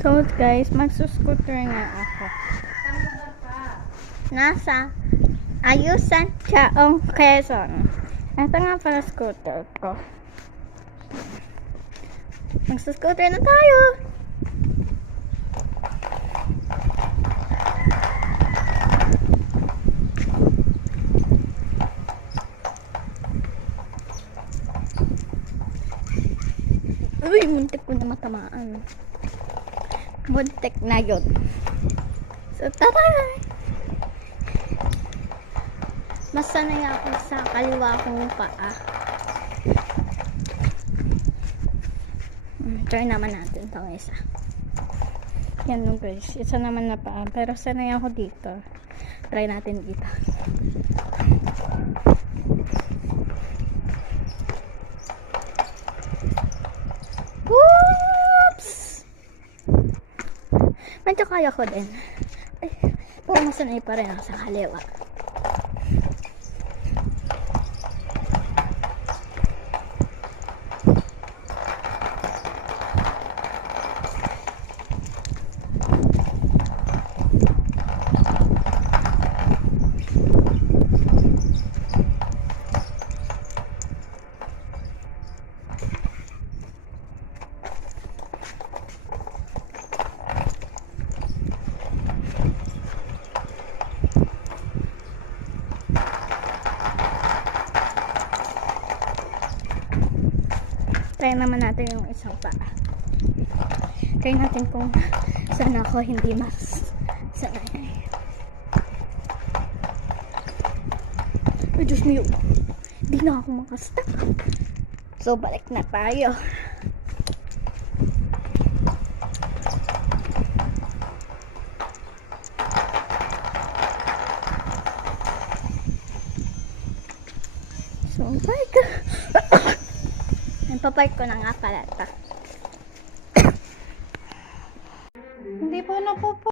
So guys, magsuscooter nga ako. Nasa Ayusan, Chaong, Quezon. Ito nga pala scooter ko. Magsuscooter na tayo. Uy, muntik ko na matamaan. Muntik na yun. So, tara! Mas sanay ako sa kaliwa kong paa. Try naman natin itong isa. Yan no guys. Isa naman na paa. Pero sanay ako dito. Try natin dito. Whoops! Medyo kaya ko din. Ay, parang masanay pa rin ako sa kaliwa. Try naman natin yung isang paa. Try natin kung saan ako hindi mas sanay. Oh, Diyos mo yun. Hindi na ako makastop. So, balik na tayo. So, balik ka. Papark ko na nga pala ito. Hindi po napupo.